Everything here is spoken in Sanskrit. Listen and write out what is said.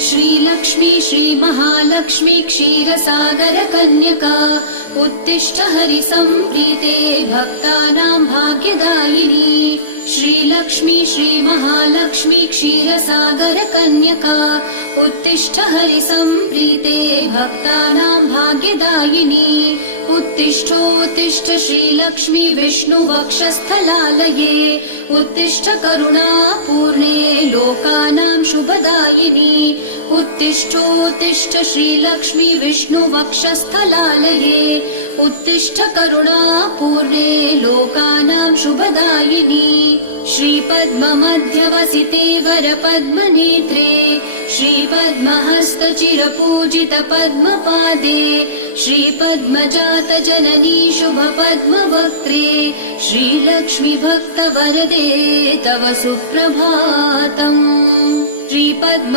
श्रीलक्ष्मी श्रीमहालक्ष्मी क्षीरसागर कन्यका उत्तिष्ठ हरिसम्प्रीते भक्तानां भाग्यदायिनी। श्रीलक्ष्मी श्रीमहालक्ष्मी क्षीरसागर कन्यका उत्तिष्ठ हरिसम्प्रीते भक्तानां भाग्यदायिनी। उत्तिष्ठोत्तिष्ठ श्रीलक्ष्मी विष्णुवक्षस्थलालये उत्तिष्ठ करुणापूर्णे लोकानां शुभदायिनी। उत्तिष्ठोत्तिष्ठ श्रीलक्ष्मी विष्णुवक्षस्थलालये उत्तिष्ठ करुणापूर्णे लोकानां शुभदायिनी। श्रीपद्ममध्यवसिते वरपद्मनेत्रे श्रीपद्महस्तचिरपूजित पद्मपादे श्रीपद्मजातजननी शुभपद्मवक्त्रे श्रीलक्ष्मी भक्तवरदे तव सुप्रभातम्। श्रीपद्म